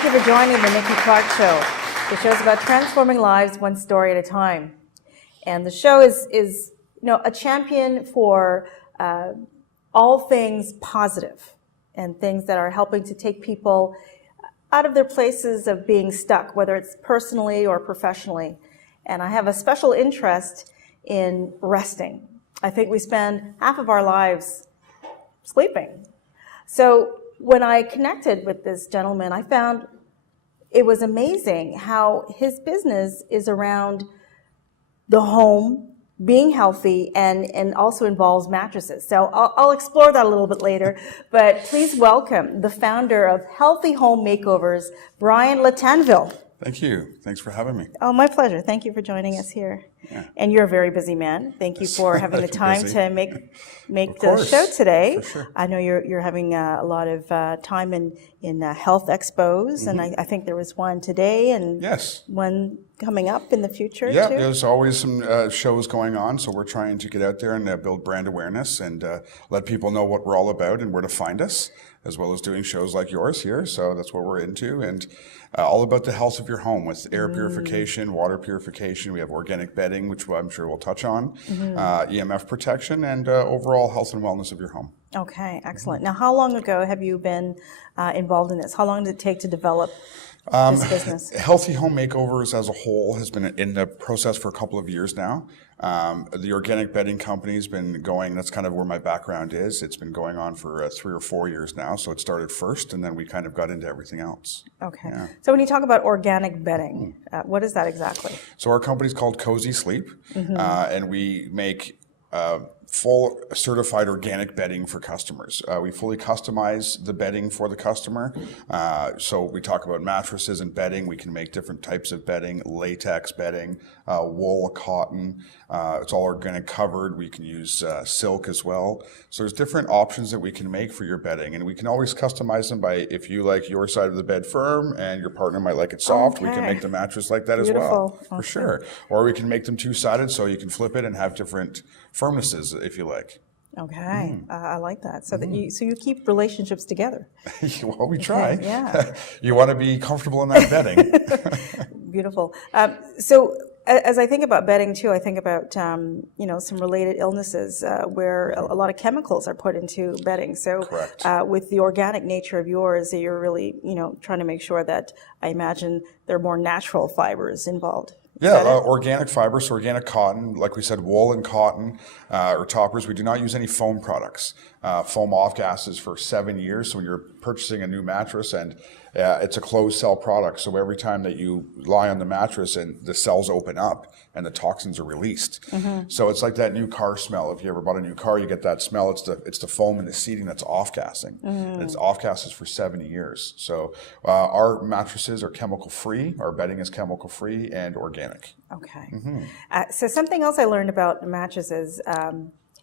thank you for joining the Nikki Clarke Show. The show's about transforming lives one story at a time. And the show is a champion for all things positive and things that are helping to take people out of their places of being stuck, whether it's personally or professionally. And I have a special interest in resting. I think we spend half of our lives sleeping. So when I connected with this gentleman, I found it was amazing how his business is around the home, being healthy, and also involves mattresses. So I'll explore that a little bit later, but please welcome the founder of Healthy Home Makeovers, Brian Lattanville. Thank you. Thanks for having me. Oh, my pleasure. Thank you for joining us here. Yeah. And you're a very busy man. Thank you for having the time to make the course. show today. For sure. I know you're having a lot of time in health expos, and I think there was one today and Yes. one coming up in the future Yeah, too. there's always some shows going on, so we're trying to get out there and build brand awareness and let people know what we're all about and where to find us, as well as doing shows like yours here. So that's what we're into, and all about the health of your home with air purification, water purification. We have organic bedding, which I'm sure we'll touch on, EMF protection, and overall health and wellness of your home. Okay, excellent. Now, how long ago have you been involved in this? How long did it take to develop this business? Healthy Home Makeovers as a whole has been in the process for a couple of years now. The organic bedding company's been going, that's kind of where my background is. It's been going on for 3 or 4 years now. So it started first, and then we kind of got into everything else. Okay. Yeah. So when you talk about organic bedding, what is that exactly? So our company's called Cozy Sleep, and we make full certified organic bedding for customers. We fully customize the bedding for the customer. So we talk about mattresses and bedding. We can make different types of bedding, latex bedding, wool, cotton. It's all organic covered. We can use silk as well. So there's different options that we can make for your bedding, and we can always customize them by, if you like your side of the bed firm and your partner might like it soft, we can make the mattress like that as well. For sure. Or we can make them two-sided so you can flip it and have different firmnesses if you like. Okay, I like that. So that you keep relationships together. Well, we try. Yeah. You want to be comfortable in that bedding. Beautiful. So as I think about bedding too, I think about some related illnesses where a lot of chemicals are put into bedding. So with the organic nature of yours, you're really trying to make sure that, I imagine, there are more natural fibers involved. Yeah, organic fibers, so organic cotton, like we said, wool and cotton or toppers. We do not use any foam products. Foam off gases for 7 years. So when you're purchasing a new mattress, and it's a closed cell product, so every time that you lie on the mattress and the cells open up and the toxins are released. So it's like that new car smell. If you ever bought a new car, you get that smell. It's the foam in the seating that's off gassing. And it's off gases for 70 years. So our mattresses are chemical free. Our bedding is chemical free and organic. Okay. So something else I learned about mattresses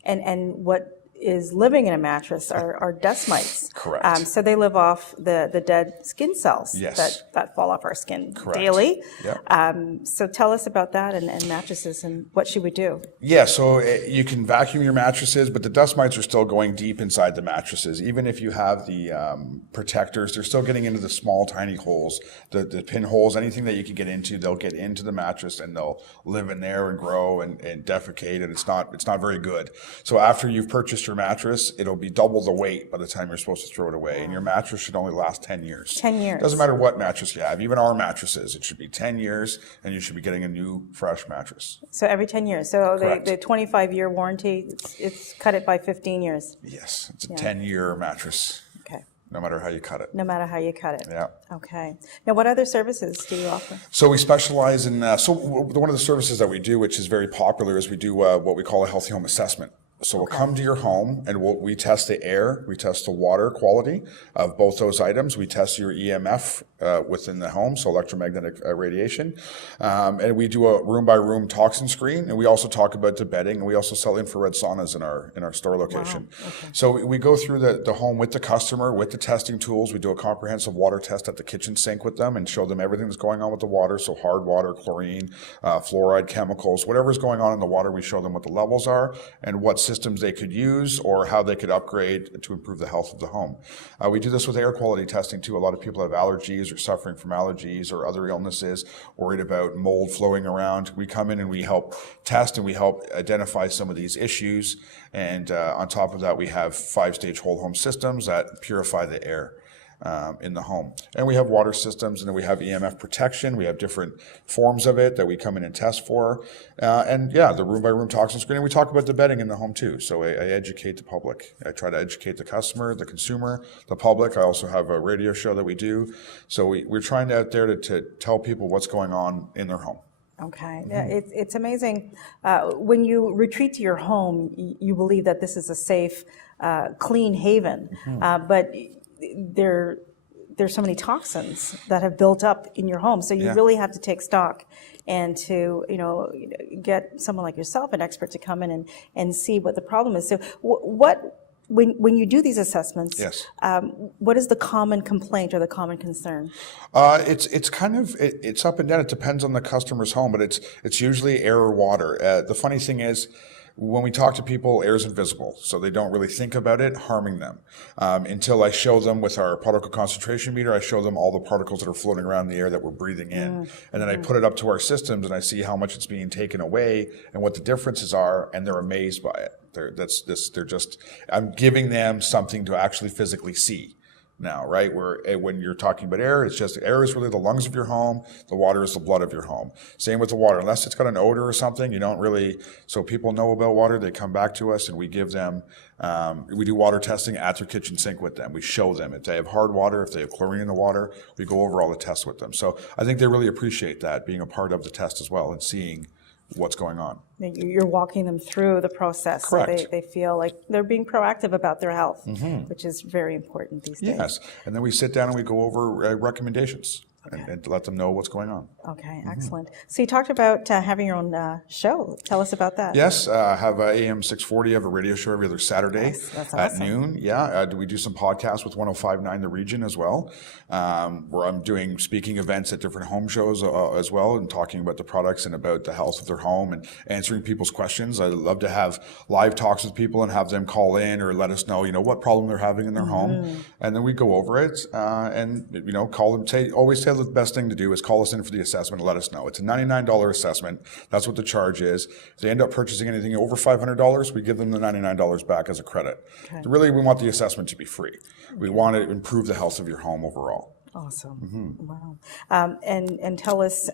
and what is living in a mattress are dust mites. Correct. So they live off the dead skin cells that fall off our skin daily. Yep. So tell us about that and mattresses and what should we do? Yeah, so you can vacuum your mattresses, but the dust mites are still going deep inside the mattresses. Even if you have the protectors, they're still getting into the small, tiny holes, the pinholes, anything that you can get into, they'll get into the mattress and they'll live in there and grow and defecate, and it's not very good. So after you've purchased your mattress, it'll be double the weight by the time you're supposed to throw it away. And your mattress should only last 10 years. 10 years. Doesn't matter what mattress you have. Even our mattresses, it should be 10 years, and you should be getting a new, fresh mattress. So every 10 years. So the 25-year warranty, it's cut it by 15 years. Yes, it's a 10-year mattress. Okay. No matter how you cut it. No matter how you cut it. Yeah. Okay. Now, what other services do you offer? So we specialize in, one of the services that we do, which is very popular, is we do what we call a healthy home assessment. So we'll come to your home and we test the air, we test the water quality of both those items. We test your EMF within the home, so electromagnetic radiation. And we do a room-by-room toxin screen. And we also talk about the bedding. And we also sell infrared saunas in our store location. Wow. Okay. So we go through the home with the customer, with the testing tools. We do a comprehensive water test at the kitchen sink with them and show them everything that's going on with the water. So hard water, chlorine, fluoride, chemicals, whatever's going on in the water, we show them what the levels are and what systems they could use or how they could upgrade to improve the health of the home. We do this with air quality testing too. A lot of people have allergies or suffering from allergies or other illnesses, worried about mold flowing around. We come in and we help test and we help identify some of these issues. And on top of that, we have 5-stage whole home systems that purify the air in the home. And we have water systems, and then we have EMF protection. We have different forms of it that we come in and test for. And yeah, the room-by-room toxin screening. We talk about the bedding in the home too. So I educate the public. I try to educate the customer, the consumer, the public. I also have a radio show that we do. So we're trying out there to tell people what's going on in their home. Okay, yeah, it's amazing. When you retreat to your home, you believe that this is a safe, clean haven, but there's so many toxins that have built up in your home. So you really have to take stock and to, get someone like yourself, an expert, to come in and see what the problem is. So when you do these assessments, what is the common complaint or the common concern? It's kind of, it's up and down. It depends on the customer's home, but it's usually air or water. The funny thing is, when we talk to people, air is invisible, so they don't really think about it harming them. Until I show them with our particle concentration meter, I show them all the particles that are floating around in the air that we're breathing in. And then I put it up to our systems and I see how much it's being taken away and what the differences are, and they're amazed by it. I'm giving them something to actually physically see now, right? When you're talking about air, it's just air is really the lungs of your home. The water is the blood of your home. Same with the water. Unless it's got an odor or something, you don't really, so people know about water, they come back to us and we give them, we do water testing at their kitchen sink with them. We show them if they have hard water, if they have chlorine in the water, we go over all the tests with them. So I think they really appreciate that, being a part of the test as well and seeing what's going on. You're walking them through the process. Correct. So they feel like they're being proactive about their health, which is very important these days. Yes, and then we sit down and we go over recommendations and let them know what's going on. Okay, excellent. So you talked about having your own show. Tell us about that. Yes, I have AM 640. I have a radio show every other Saturday at noon. Yeah, we do some podcasts with 105.9 The Region as well, where I'm doing speaking events at different home shows as well and talking about the products and about the health of their home and answering people's questions. I love to have live talks with people and have them call in or let us know, what problem they're having in their home. And then we go over it and, call them. Always say the best thing to do is call us in for the assessment and let us know. It's a $99 assessment. That's what the charge is. If they end up purchasing anything over $500, we give them the $99 back as a credit. Okay. Really, we want the assessment to be free. We want to improve the health of your home overall. Awesome. Wow. And tell us,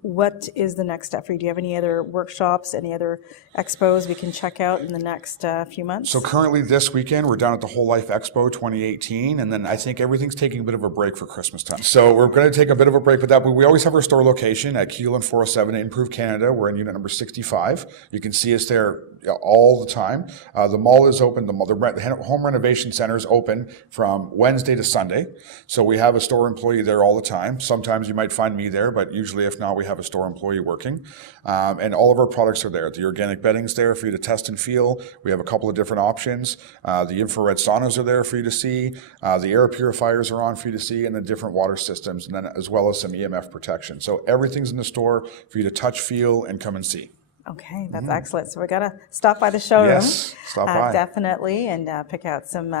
what is the next step for you? Do you have any other workshops, any other expos we can check out in the next few months? So currently this weekend, we're down at the Whole Life Expo 2018, and then I think everything's taking a bit of a break for Christmas time. So we're going to take a bit of a break with that, but we always have our store location at Keelan 407 in Improve Canada. We're in unit number 65. You can see us there all the time. The mall is open. The home renovation center is open from Wednesday to Sunday. So we have a store employee there all the time. Sometimes you might find me there, but usually if not, we have a store employee working. And all of our products are there. The organic bedding's there for you to test and feel. We have a couple of different options. The infrared saunas are there for you to see. The air purifiers are on for you to see, and the different water systems, and then as well as some EMF protection. So everything's in the store for you to touch, feel, and come and see. Okay, that's excellent. So we got to stop by the showroom. Yes, stop by. Definitely, and pick out some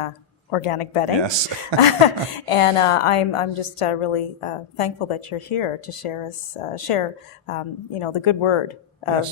organic bedding. Yes. And I'm just really thankful that you're here to share the good word of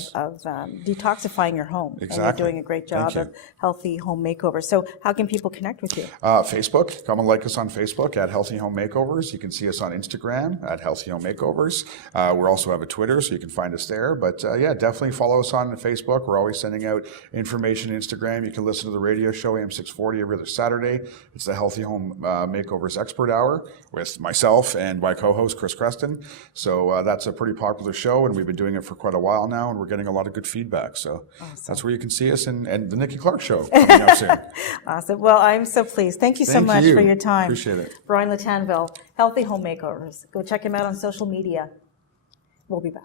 detoxifying your home. Exactly. And you're doing a great job of Healthy Home Makeovers. So how can people connect with you? Facebook. Come and like us on Facebook at Healthy Home Makeovers. You can see us on Instagram at Healthy Home Makeovers. We also have a Twitter, so you can find us there. But definitely follow us on Facebook. We're always sending out information on Instagram. You can listen to the radio show, AM 640, every other Saturday. It's the Healthy Home Makeovers Expert Hour with myself and my co-host, Chris Creston. So that's a pretty popular show, and we've been doing it for quite a while now, and we're getting a lot of good feedback. So that's where you can see us, and the Nikki Clarke Show coming up soon. Awesome. Well, I'm so pleased. Thank you so much for your time. Appreciate it. Brian Lattanville, Healthy Home Makeovers. Go check him out on social media. We'll be back.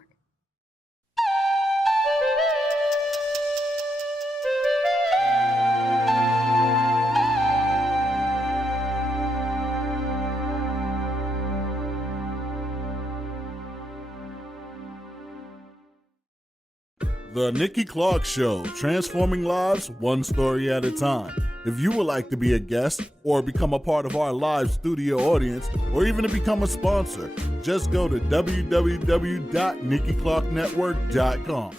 The Nikki Clarke Show, transforming lives one story at a time. If you would like to be a guest or become a part of our live studio audience, or even to become a sponsor, just go to www.NikkiClarkeNetwork.com.